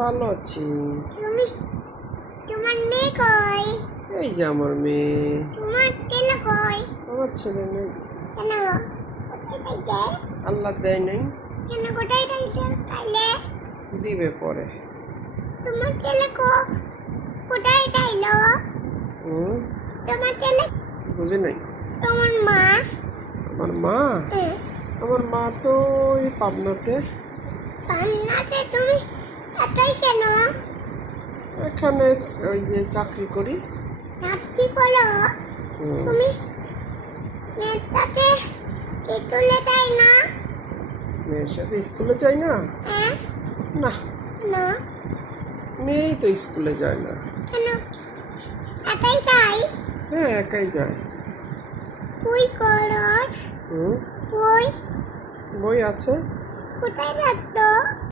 ভালো আছি। তুমি তোমার মেয়ে কই? এই যে আমার মেয়ে। তোমার ছেলে কই? আমার ছেলে নেই। কেন? কোথায় যাইছে? আল্লাহ দেয় নাই, কেন কোথায় যাইছে তাইলে? দিবে পরে। তোমার ছেলে কোথায় যাইলো? হুম, তোমার ছেলে? বুঝি নাই। তোমার মা? আমার মা? এ, আমার মা তো ওই পাবনাতে। পান্নাতে তুমি একাই কেন? এখানে ওই যে চাকরি করি। চাকরি করো? হুম, তুমি মেয়েটাকে কি তুলে দেয় না? মেয়ের সাথে স্কুলে যাই না। হ্যাঁ? না, কেন? মেয়েই তো স্কুলে যায় না। কেন একাই যাই? হ্যাঁ, একাই যায়। বই করো? হুম, বই বই আছে। কোথায় রাখতো?